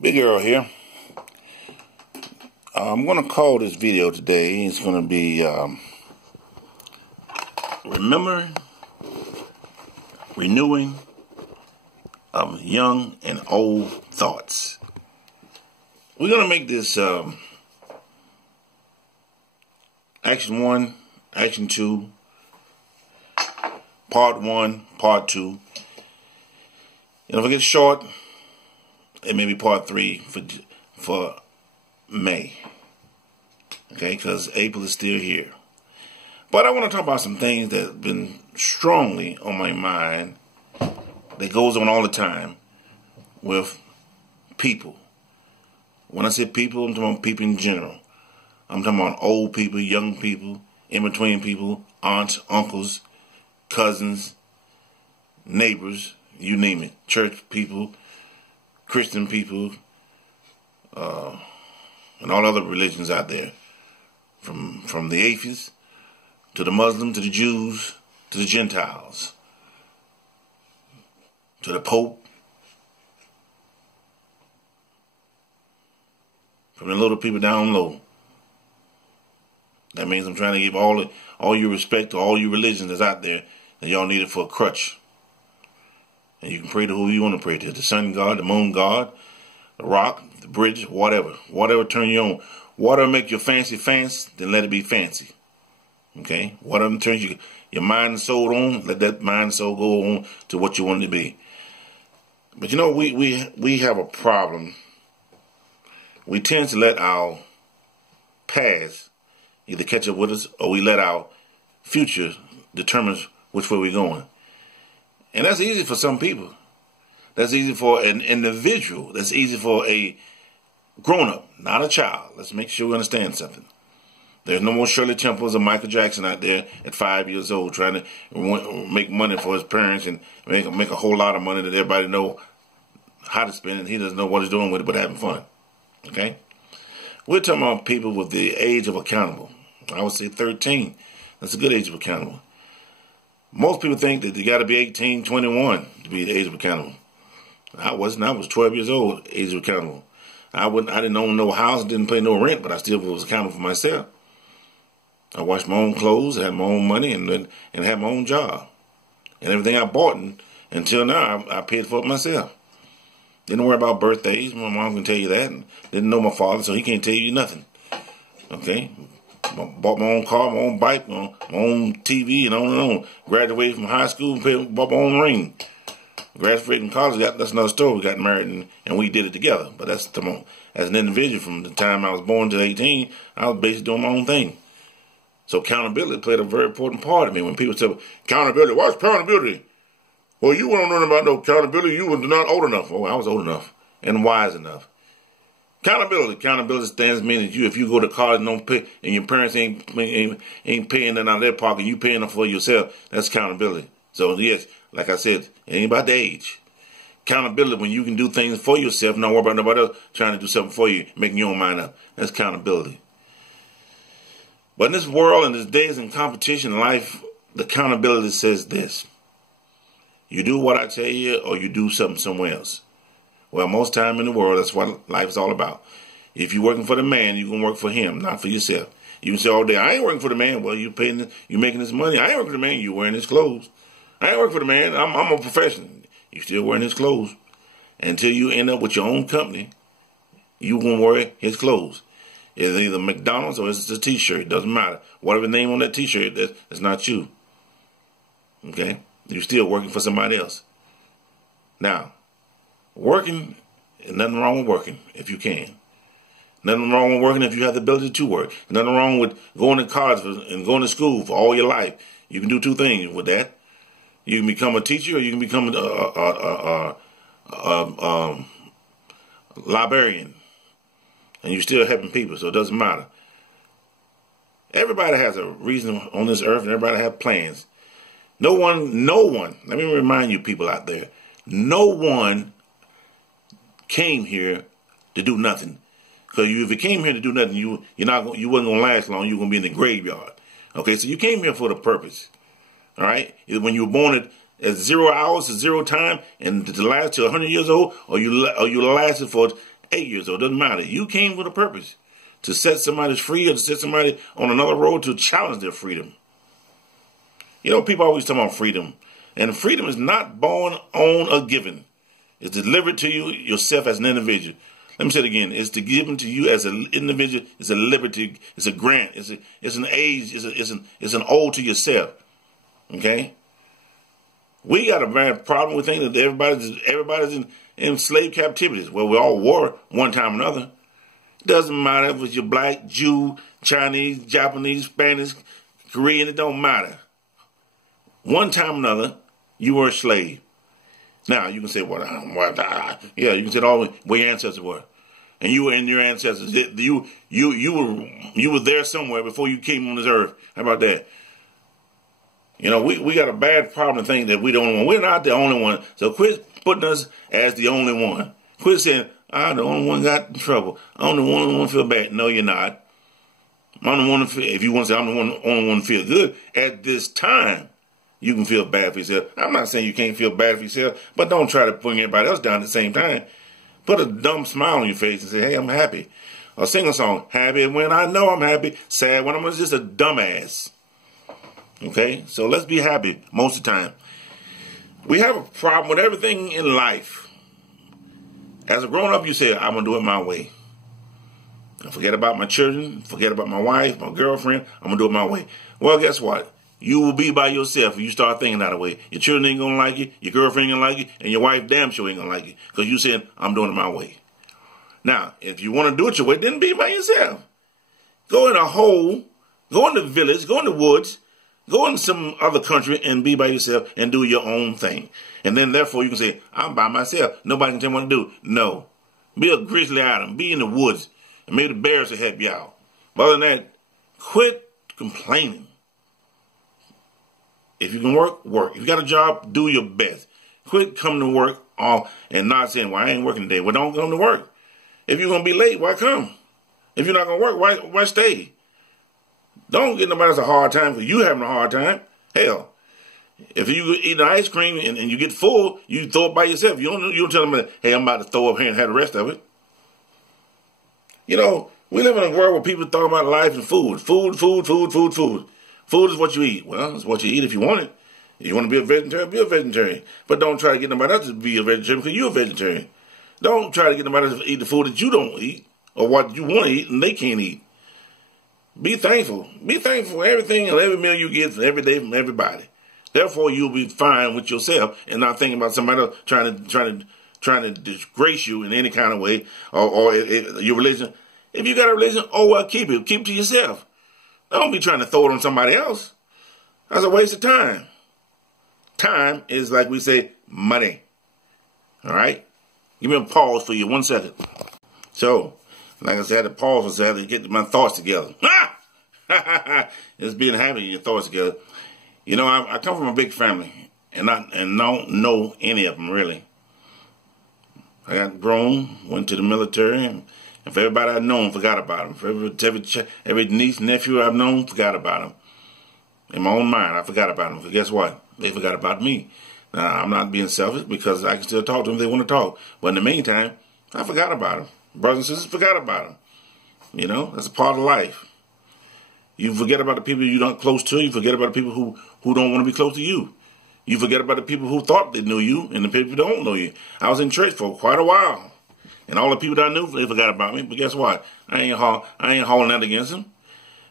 Big Earl here. I'm going to call this video today. It's going to be remembering, renewing young and old thoughts. We're going to make this action 1, action 2, part 1, part 2. And if it gets short, it may be part 3 for May. Okay, because April is still here. But I want to talk about some things that have been strongly on my mind that goes on all the time with people. When I say people, I'm talking about people in general. I'm talking about old people, young people, in-between people, aunts, uncles, cousins, neighbors, you name it, church people, Christian people, and all other religions out there, from the atheists to the Muslims to the Jews to the Gentiles to the Pope, from the little people down low. That means I'm trying to give all your respect to all your religions that's out there that y'all need it for a crutch. And you can pray to who you want to pray to. The sun god, the moon god, the rock, the bridge, whatever. Whatever turn you on. Whatever make your fancy, then let it be fancy. Okay? Whatever turns your mind and soul on, let that mind and soul go on to what you want it to be. But you know, we have a problem. We tend to let our past either catch up with us or we let our future determine which way we're going. And that's easy for some people. That's easy for an individual. That's easy for a grown-up, not a child. Let's make sure we understand something. There's no more Shirley Temples or Michael Jackson out there at 5 years old trying to make money for his parents and make a whole lot of money that everybody know how to spend, and he doesn't know what he's doing with it but having fun. Okay? We're talking about people with the age of accountable. I would say 13. That's a good age of accountable. Most people think that you got to be 18, 21 to be the age of accountable. I wasn't. I was 12 years old, age of accountable. I didn't own no house, didn't pay no rent, but I still was accountable for myself. I washed my own clothes, had my own money, and had my own job. And everything I bought until now, I paid for it myself. Didn't worry about birthdays. My mom can tell you that. And didn't know my father, so he can't tell you nothing. Okay? Bought my own car, my own bike, my own TV, and on and on. Graduated from high school and bought my own ring. Graduated from college, that's another story. We got married and we did it together. But that's as an individual, from the time I was born to 18, I was basically doing my own thing. So accountability played a very important part of me. When people say, accountability, what's accountability? Well, you weren't learning about no accountability. You were not old enough. Oh, I was old enough and wise enough. Accountability stands meaning if you go to college and don't pay, and your parents ain't paying that out of their pocket, you paying them for yourself. That's accountability. So yes, like I said, it ain't about the age. Accountability when you can do things for yourself, not worry about nobody else trying to do something for you, making your own mind up. That's accountability. But in this world and this days in competition in life, the accountability says this: you do what I tell you, or you do something somewhere else. Well, most time in the world, that's what life is all about. If you're working for the man, you're going to work for him, not for yourself. You can say all day, I ain't working for the man. Well, you making this money. I ain't working for the man. You wearing his clothes. I ain't working for the man. I'm a professional. You still wearing his clothes. Until you end up with your own company, you going to wear his clothes. It's either McDonald's or it's a t-shirt. It doesn't matter. Whatever the name on that t-shirt, that's not you. Okay? You're still working for somebody else. Now, working, nothing wrong with working if you can. Nothing wrong with working if you have the ability to work. Nothing wrong with going to college and going to school for all your life. You can do two things with that. You can become a teacher, or you can become a librarian. And you're still helping people, so it doesn't matter. Everybody has a reason on this earth, and everybody has plans. No one, let me remind you people out there, no one came here to do nothing. Because if you came here to do nothing, you wasn't going to last long. You were going to be in the graveyard. Okay, so you came here for the purpose. All right? When you were born at 0 hours, at 0 time, and to last till 100 years old, or you lasted for 8 years old, doesn't matter. You came with a purpose to set somebody free or to set somebody on another road to challenge their freedom. You know, people always talk about freedom. And freedom is not born, owned, or given. It's delivered to you yourself as an individual. Let me say it again. It's given to you as an individual. It's a liberty. It's a grant. It's an age. It's an ode to yourself. Okay? We got a bad problem. We think that everybody's in slave captivities. Well, we all were one time or another. It doesn't matter if it's you're black, Jew, Chinese, Japanese, Spanish, Korean. It don't matter. One time or another, you were a slave. Now, you can say, yeah, you can say all where your ancestors were. And you and your ancestors, you were there somewhere before you came on this earth. How about that? You know, we got a bad problem to think that we're the only one. We're not the only one. So quit putting us as the only one. Quit saying, I'm the only one got in trouble. I'm the only one feel bad. No, you're not. I'm the one if you want to say I'm the only one feel good at this time. You can feel bad for yourself. I'm not saying you can't feel bad for yourself, but don't try to bring everybody else down at the same time. Put a dumb smile on your face and say, hey, I'm happy. Or sing a song, happy when I know I'm happy, sad when I'm just a dumbass. Okay? So let's be happy most of the time. We have a problem with everything in life. As a grown-up, you say, I'm going to do it my way. I forget about my children, forget about my wife, my girlfriend, I'm going to do it my way. Well, guess what? You will be by yourself if you start thinking that way. Your children ain't going to like you, your girlfriend ain't going to like you, and your wife damn sure ain't going to like you because you said, I'm doing it my way. Now, if you want to do it your way, then be by yourself. Go in a hole, go in the village, go in the woods, go in some other country and be by yourself and do your own thing. And then, therefore, you can say, I'm by myself. Nobody can tell me what to do. No. Be a grizzly Adam. Be in the woods. And maybe the bears will help you out. But other than that, quit complaining. If you can work, work. If you got a job, do your best. Quit coming to work and not saying, well, I ain't working today. Well, don't come to work. If you're going to be late, why come? If you're not going to work, why stay? Don't get nobody else a hard time because you having a hard time. Hell, if you eat ice cream and you get full, you throw it by yourself. You don't tell them, hey, I'm about to throw up here and have the rest of it. You know, we live in a world where people talk about life and food. Food. Food is what you eat. Well, it's what you eat if you want it. If you want to be a vegetarian, be a vegetarian. But don't try to get nobody else to be a vegetarian because you're a vegetarian. Don't try to get nobody else to eat the food that you don't eat or what you want to eat and they can't eat. Be thankful. Be thankful for everything and every meal you get every day from everybody. Therefore, you'll be fine with yourself and not thinking about somebody else trying to disgrace you in any kind of way or your religion. If you got a religion, oh well, keep it. Keep it to yourself. Don't be trying to throw it on somebody else. That's a waste of time. Time is, like we say, money. All right? Give me a pause for you 1 second. So, like I said, I had to pause for a second to get my thoughts together. It's being happy in your thoughts together. You know, I come from a big family, and don't know any of them, really. I got grown, went to the military, and for everybody I've known, forgot about them. For every niece, nephew I've known, forgot about them. In my own mind, I forgot about them. But guess what? They forgot about me. Now, I'm not being selfish because I can still talk to them if they want to talk. But in the meantime, I forgot about them. Brothers and sisters, forgot about them. You know, that's a part of life. You forget about the people you're not close to. You forget about the people who don't want to be close to you. You forget about the people who thought they knew you and the people who don't know you. I was in church for quite a while. And all the people that I knew, they forgot about me. But guess what? I ain't hauling that against them.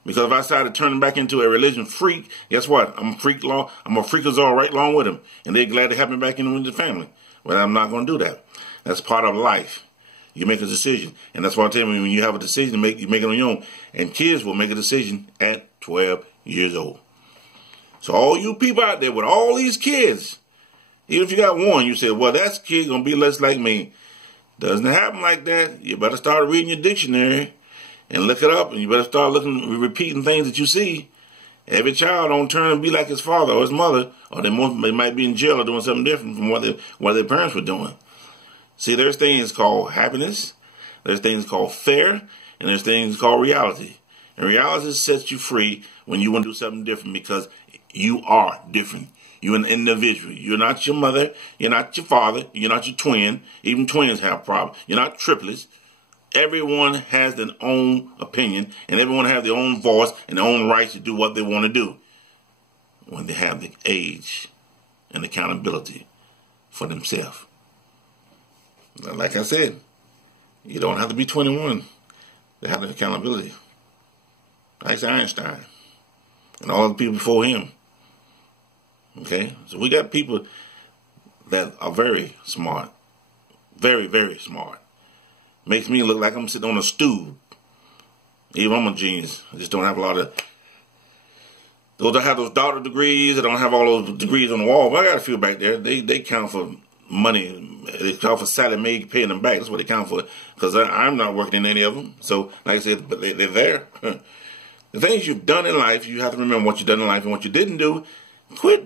Because if I started turning back into a religion freak, guess what? I'm a freakazoid right along with them. And they're glad to have me back in with the family. But I'm not going to do that. That's part of life. You make a decision. And that's why I tell you, when you have a decision to make, you make it on your own. And kids will make a decision at 12 years old. So all you people out there with all these kids, even if you got one, you say, well, that kid going to be less like me. Doesn't happen like that. You better start reading your dictionary and look it up. And you better start repeating things that you see. Every child don't turn and be like his father or his mother, or they might be in jail or doing something different from what their parents were doing. See, there's things called happiness, there's things called fair, and there's things called reality. And reality sets you free when you want to do something different because you are different. You're an individual. You're not your mother. You're not your father. You're not your twin. Even twins have problems. You're not triplets. Everyone has their own opinion, and everyone has their own voice and their own rights to do what they want to do when they have the age and accountability for themselves. Like I said, you don't have to be 21 to have the accountability. Like Einstein and all the people before him. Okay? So we got people that are very smart. Very, very smart. Makes me look like I'm sitting on a stool. Even I'm a genius. I just don't have a lot of... Those that have those doctorate degrees, I don't have all those degrees on the wall. But I got a few back there. They count for money. They count for Sally Mae paying them back. That's what they count for. Because I'm not working in any of them. So, like I said, but they're there. The things you've done in life, you have to remember what you've done in life and what you didn't do. Quit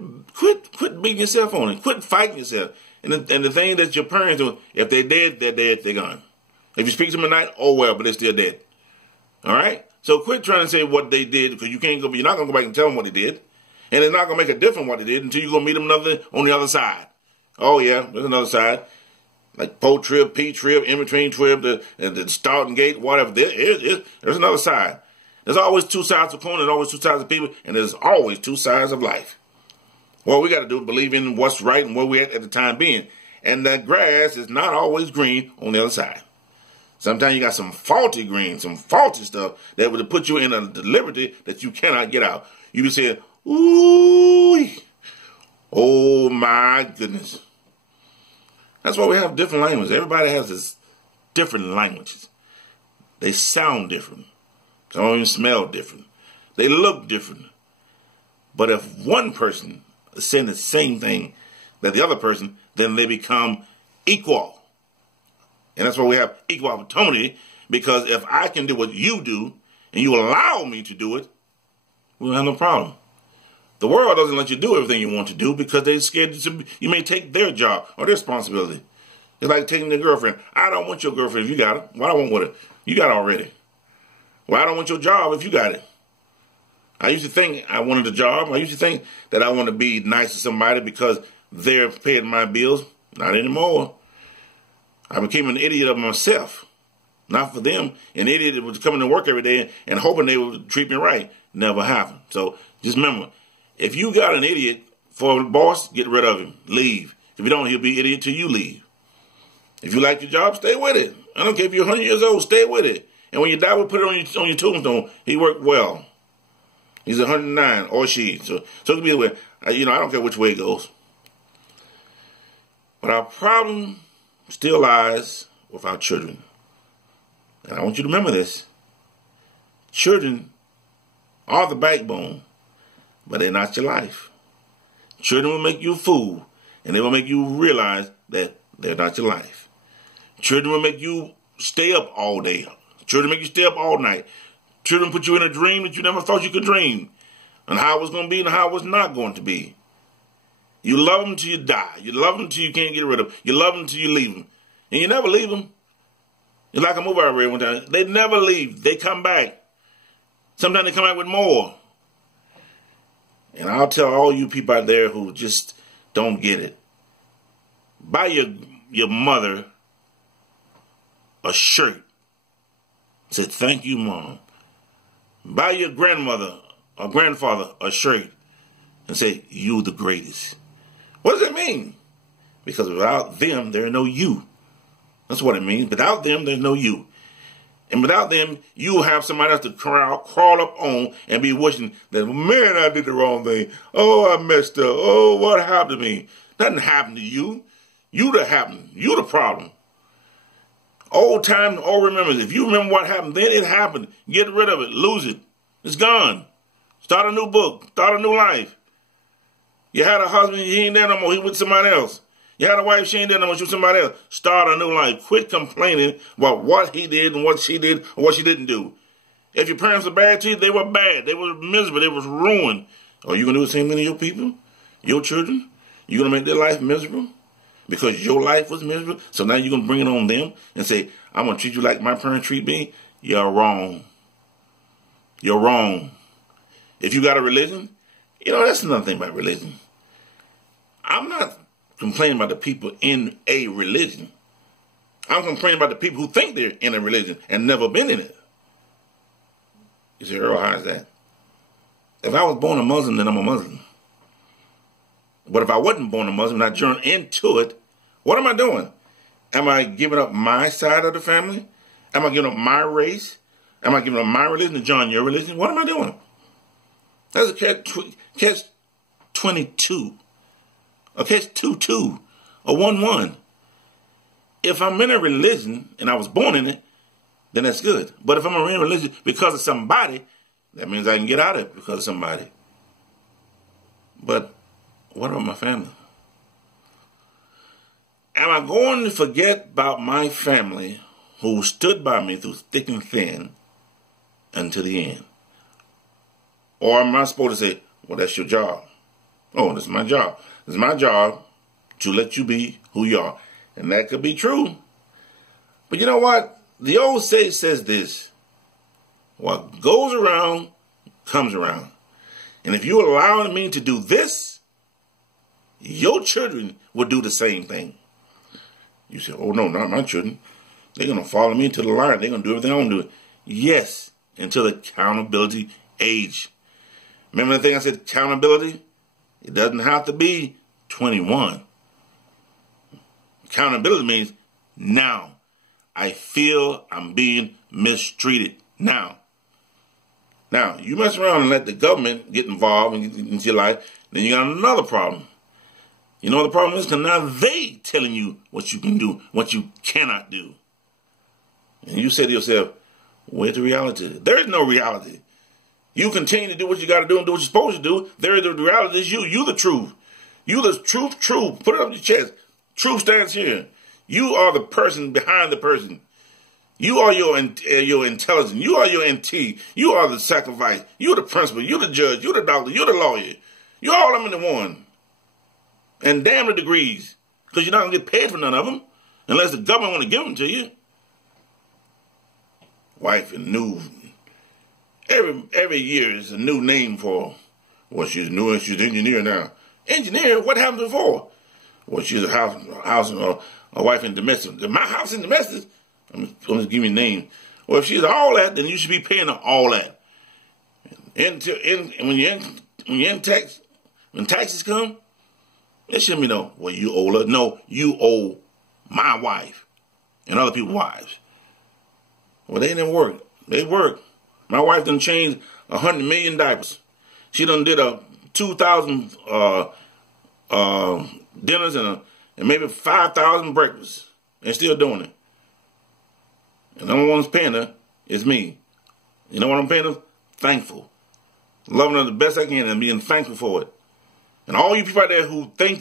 beating yourself on it. Quit fighting yourself. And the thing that your parents do, if they're dead, they're gone. If you speak to them at night, oh well, but they're still dead. All right? So quit trying to say what they did, because you're not going to go back and tell them what they did. And it's not going to make a difference what they did until you're going to meet them on the other side. Oh yeah, there's another side. Like post-trib, P-trib, in-between trib, the starting gate, whatever. There's another side. There's always two sides of the coin, there's always two sides of people, and there's always two sides of life. What we got to do is believe in what's right and where we're at the time being. And the grass is not always green on the other side. Sometimes you got some faulty green, some faulty stuff that would put you in a liberty that you cannot get out. You be saying, ooh, oh my goodness. That's why we have different languages. Everybody has this different languages. They sound different. Some of them smell different. They look different. But if one person is saying the same thing that the other person, then they become equal. And that's why we have equal opportunity, because if I can do what you do, and you allow me to do it, we'll have no problem. The world doesn't let you do everything you want to do because they're scared you may take their job or their responsibility. It's like taking their girlfriend. I don't want your girlfriend if you got her. Why do I want her? You got it already. Well, I don't want your job if you got it. I used to think I wanted a job. I used to think that I want to be nice to somebody because they're paying my bills. Not anymore. I became an idiot of myself. Not for them. An idiot that was coming to work every day and hoping they would treat me right. Never happened. So just remember, if you got an idiot for a boss, get rid of him. Leave. If you don't, he'll be an idiot till you leave. If you like your job, stay with it. I don't care if you're 100 years old, stay with it. And when you die, we'll put it on your tombstone. He worked well. He's 109, or she. So it can be the way. I don't care which way it goes. But our problem still lies with our children. And I want you to remember this. Children are the backbone, but they're not your life. Children will make you a fool, and they will make you realize that they're not your life. Children will make you stay up all day. Children make you stay up all night. Children put you in a dream that you never thought you could dream, and how it was going to be and how it was not going to be. You love them until you die. You love them until you can't get rid of them. You love them until you leave them. And you never leave them. It's like a movie I read one time. They never leave. They come back. Sometimes they come back with more. And I'll tell all you people out there who just don't get it. Buy your mother a shirt. Say, thank you, Mom. Buy your grandmother or grandfather a shirt and say, you the greatest. What does that mean? Because without them, there is no you. That's what it means. Without them, there's no you. And without them, you will have somebody else to crawl up on and be wishing that, man, I did the wrong thing. Oh, I messed up. Oh, what happened to me? Nothing happened to you. You that happened. You the problem. Old time, all remembers. If you remember what happened, then it happened. Get rid of it. Lose it. It's gone. Start a new book. Start a new life. You had a husband, he ain't there no more. He with somebody else. You had a wife, she ain't there no more. She with somebody else. Start a new life. Quit complaining about what he did and what she did or what she didn't do. If your parents were bad to you, they were bad. They were miserable. They was ruined. Are you going to do the same thing to your people? Your children? You going to make their life miserable? Because your life was miserable? So now you're going to bring it on them and say, I'm going to treat you like my parents treat me? You're wrong. You're wrong. If you got a religion, that's another thing about religion. I'm not complaining about the people in a religion. I'm complaining about the people who think they're in a religion and never been in it. You say, Earl, how is that? If I was born a Muslim, then I'm a Muslim. But if I wasn't born a Muslim and I journeyed into it, what am I doing? Am I giving up my side of the family? Am I giving up my race? Am I giving up my religion to join your religion? What am I doing? That's a catch 22. A catch 22. A 1-1. If I'm in a religion and I was born in it, then that's good. But if I'm in a religion because of somebody, that means I can get out of it because of somebody. But what about my family? Am I going to forget about my family who stood by me through thick and thin until the end? Or am I supposed to say, well, that's your job? Oh, this is my job. This is my job to let you be who you are. And that could be true. But you know what? The old sage says this. What goes around comes around. And if you're allowing me to do this, your children will do the same thing. You say, oh, no, not my children. They're going to follow me to the line. They're going to do everything I'm doing. Yes, until accountability age. Remember the thing I said, accountability? It doesn't have to be 21. Accountability means now. I feel I'm being mistreated now. Now, you mess around and let the government get involved into your life, then you got another problem. You know what the problem is? Because now they telling you what you can do, what you cannot do. And you say to yourself, where's the reality? There is no reality. You continue to do what you got to do and do what you're supposed to do. There is the reality is you. You the truth. You the truth. Put it up your chest. Truth stands here. You are the person behind the person. You are your intelligence. You are your NT. You are the sacrifice. You're the principal. You're the judge. You're the doctor. You're the lawyer. You're all of them in the one. And damn the degrees. Because you're not going to get paid for none of them. Unless the government want to give them to you. Wife and new. Every year is a new name for. Well, she's new and she's an engineer now. Engineer? What happened before? Well, she's a wife in domestic. My house in domestic? I'm going to give you a name. Well, if she's all that, then you should be paying her all that. When taxes come, it shouldn't be no, well, you owe her. No, you owe my wife and other people's wives. Well, they didn't work. They work. My wife done changed 100 million diapers. She done did 2,000 dinners and maybe 5,000 breakfasts. And still doing it. And the only one that's paying her is me. You know what I'm paying her? Thankful. Loving her the best I can and being thankful for it. And all you people out there who think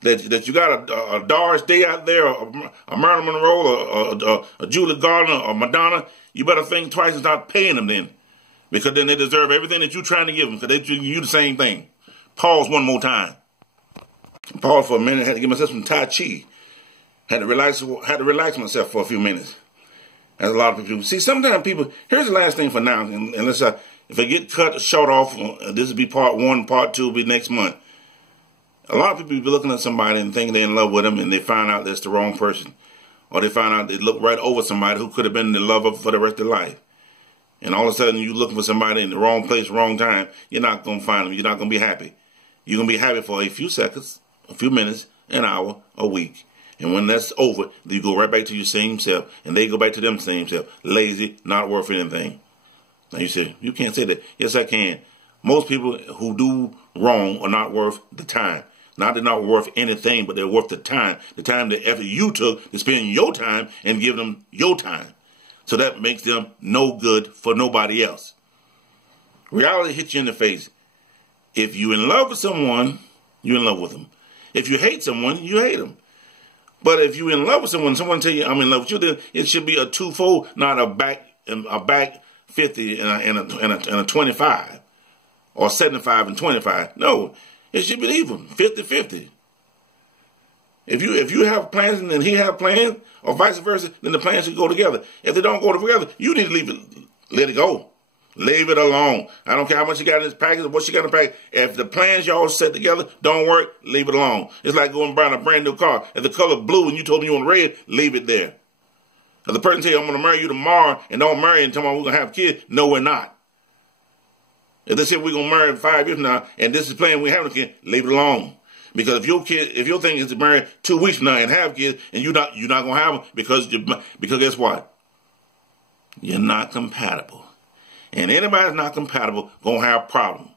that you got a Doris Day out there, or a Marilyn Monroe, or a Julia Garner, or Madonna, you better think twice and start paying them then. Because then they deserve everything that you're trying to give them, because they treat you the same thing. Pause one more time. Pause for a minute. Had to give myself some Tai Chi. Had to relax myself for a few minutes. As a lot of people see, sometimes people. Here's the last thing for now, and let's if I get cut short off, this will be part 1. Part 2 will be next month. A lot of people be looking at somebody and thinking they're in love with them, and they find out that's the wrong person, or they find out they look right over somebody who could have been the lover for the rest of their life. And all of a sudden, you're looking for somebody in the wrong place, wrong time. You're not gonna find them. You're not gonna be happy. You're gonna be happy for a few seconds, a few minutes, an hour, a week. And when that's over, you go right back to your same self. And they go back to them same self. Lazy, not worth anything. Now you say, you can't say that. Yes, I can. Most people who do wrong are not worth the time. Not they're not worth anything, but they're worth the time. The time, the effort you took to spend your time and give them your time. So that makes them no good for nobody else. Reality hits you in the face. If you're in love with someone, you're in love with them. If you hate someone, you hate them. But if you're in love with someone tell you I'm in love with you, then it should be a twofold, not a back 50 and a 25 or 75 and 25. No, it should be even 50-50. If you have plans and then he have plans, or vice versa, then the plans should go together. If they don't go together, you need to leave it, let it go. Leave it alone. I don't care how much you got in this package or what you got in the package. If the plans y'all set together don't work, leave it alone. It's like going buying a brand new car. If the color blue and you told me you want red, leave it there. Because the person tell you, I'm going to marry you tomorrow and don't marry until we're going to have kids. No, we're not. If they say we're going to marry in 5 years from now and this is playing, we're having a kid, leave it alone. Because if your thing is to marry 2 weeks from now and have kids and you're not going to have them because guess what? You're not compatible. And anybody that's not compatible going to have a problem.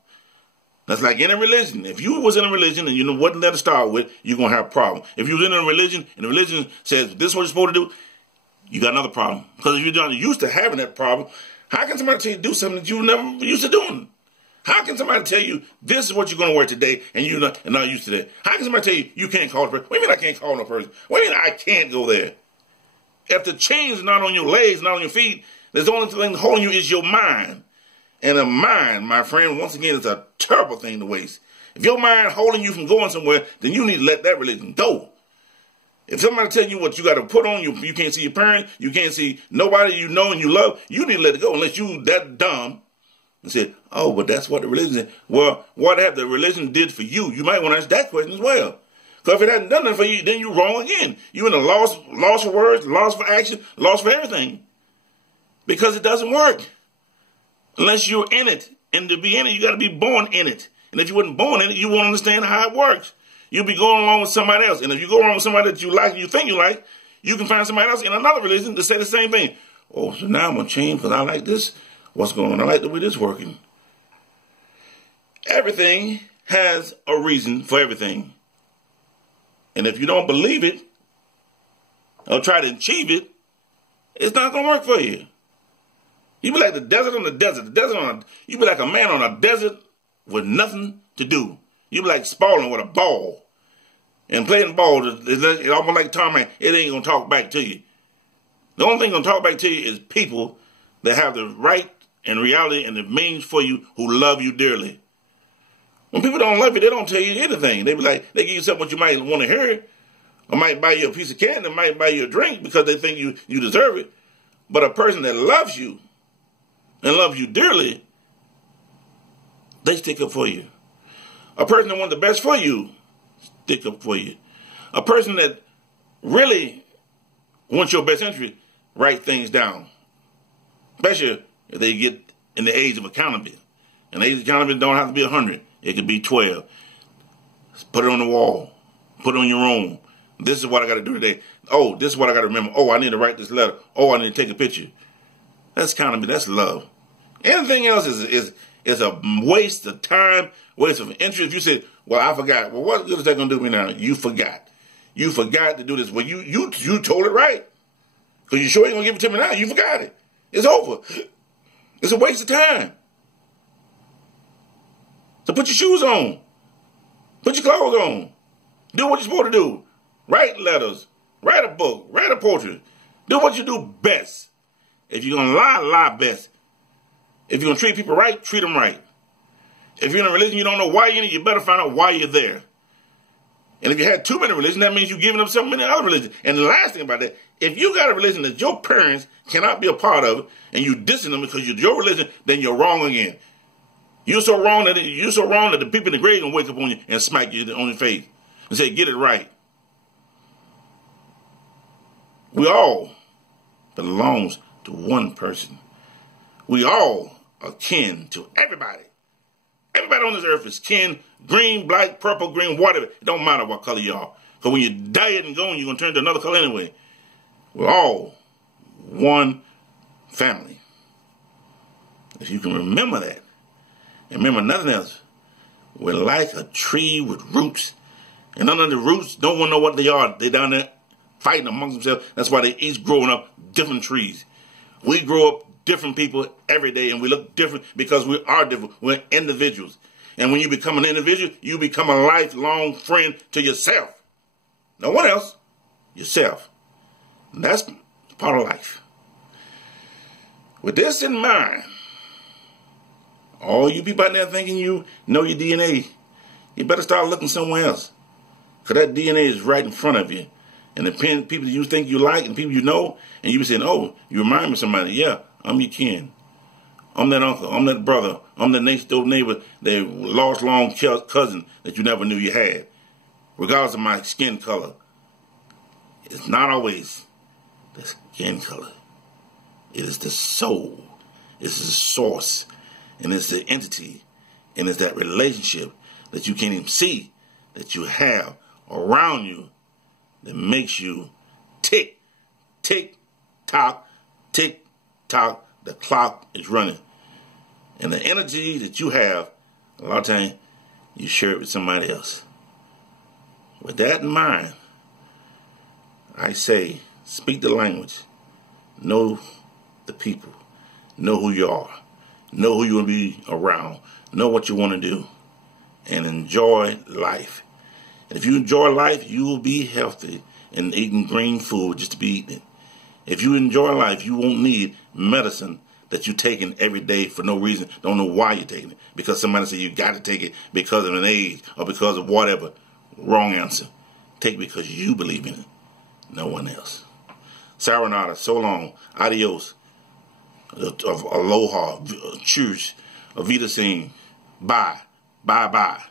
That's like in a religion. If you was in a religion and you wasn't there to start with, you're going to have a problem. If you was in a religion and the religion says this is what you're supposed to do, you got another problem. Because if you're not used to having that problem, how can somebody tell you to do something that you never used to doing? How can somebody tell you this is what you're going to wear today and you're not used to that? How can somebody tell you you can't call a person? What do you mean I can't call no person? What do you mean I can't go there? If the chain's not on your legs, not on your feet, there's the only thing holding you is your mind. And a mind, my friend, once again, is a terrible thing to waste. If your mind holding you from going somewhere, then you need to let that religion go. If somebody telling you what you got to put on, you can't see your parents, you can't see nobody you know and you love, you need to let it go unless you that dumb and say, oh, but that's what the religion is. Well, what have the religion did for you? You might want to ask that question as well. Because if it hasn't done nothing for you, then you're wrong again. You're in a loss for words, loss for action, loss for everything. Because it doesn't work. Unless you're in it. And to be in it, you got to be born in it. And if you wasn't born in it, you won't understand how it works. You'll be going along with somebody else. And if you go along with somebody that you like and you think you like, you can find somebody else in another religion to say the same thing. Oh, so now I'm going to change because I like this. What's going on? I like the way this is working. Everything has a reason for everything. And if you don't believe it or try to achieve it, it's not going to work for you. You be like the desert on the desert. You be like a man on a desert with nothing to do. You be like Spalding with a ball. And playing ball is almost like Tom Hanks. It ain't going to talk back to you. The only thing going to talk back to you is people that have the right and reality and the means for you who love you dearly. When people don't love you, they don't tell you anything. They be like, they give you something what you might want to hear. Or might buy you a piece of candy, or might buy you a drink because they think you deserve it. But a person that loves you and loves you dearly, they stick up for you. A person that wants the best for you, stick up for you. A person that really wants your best interest, write things down. Especially if they get in the age of accountability. And the age of accountability don't have to be 100. It could be 12. Put it on the wall. Put it on your room. This is what I got to do today. Oh, this is what I got to remember. Oh, I need to write this letter. Oh, I need to take a picture. That's accountability. That's love. Anything else is a waste of time, waste of interest. You said, well, I forgot. Well, what good is that going to do me now? You forgot. You forgot to do this. Well, you told it right. Because you sure ain't going to give it to me now. You forgot it. It's over. It's a waste of time. So put your shoes on. Put your clothes on. Do what you're supposed to do. Write letters. Write a book. Write a portrait. Do what you do best. If you're going to lie, lie best. If you're going to treat people right, treat them right. If you're in a religion you don't know why you're in it, you better find out why you're there. And if you had too many religions, that means you're giving up so many other religions. And the last thing about that, if you got a religion that your parents cannot be a part of, and you dissing them because you're your religion, then you're wrong again. You're so wrong that the people in the grave gonna wake up on you and smack you on your face and say, "Get it right." We all belongs to one person. We all are kin to everybody. Everybody on this earth is kin, green, black, purple, green, whatever. It don't matter what color you are. Because when you die and gone, you're going to turn to another color anyway. We're all one family. If you can remember that, and remember nothing else, we're like a tree with roots. And under the roots, no one know what they are. They're down there fighting amongst themselves. That's why they each growing up different trees. We grow up different people every day, and we look different because we are different. We're individuals. And when you become an individual, you become a lifelong friend to yourself. No one else. Yourself. And that's part of life. With this in mind, all you people out there thinking you know your DNA, you better start looking somewhere else. Because that DNA is right in front of you. And the people you think you like and people you know, and you be saying, oh, you remind me of somebody. Yeah, I'm your kin. I'm that uncle. I'm that brother. I'm the next door neighbor, that lost long cousin that you never knew you had. Regardless of my skin color. It's not always the skin color. It is the soul. It's the source. And it's the entity. And it's that relationship that you can't even see that you have around you that makes you tick, tick, tock, tick, tock. The clock is running. And the energy that you have, a lot of times, you share it with somebody else. With that in mind, I say, speak the language. Know the people. Know who you are. Know who you want to be around. Know what you want to do. And enjoy life. And if you enjoy life, you will be healthy and eating green food just to be eating it. If you enjoy life, you won't need medicine that you're taking every day for no reason. Don't know why you're taking it. Because somebody said you got to take it because of an age or because of whatever. Wrong answer. Take it because you believe in it. No one else. Sayonara. So long. Adios. Aloha. Cheers. Avita Singh. Bye. Bye bye.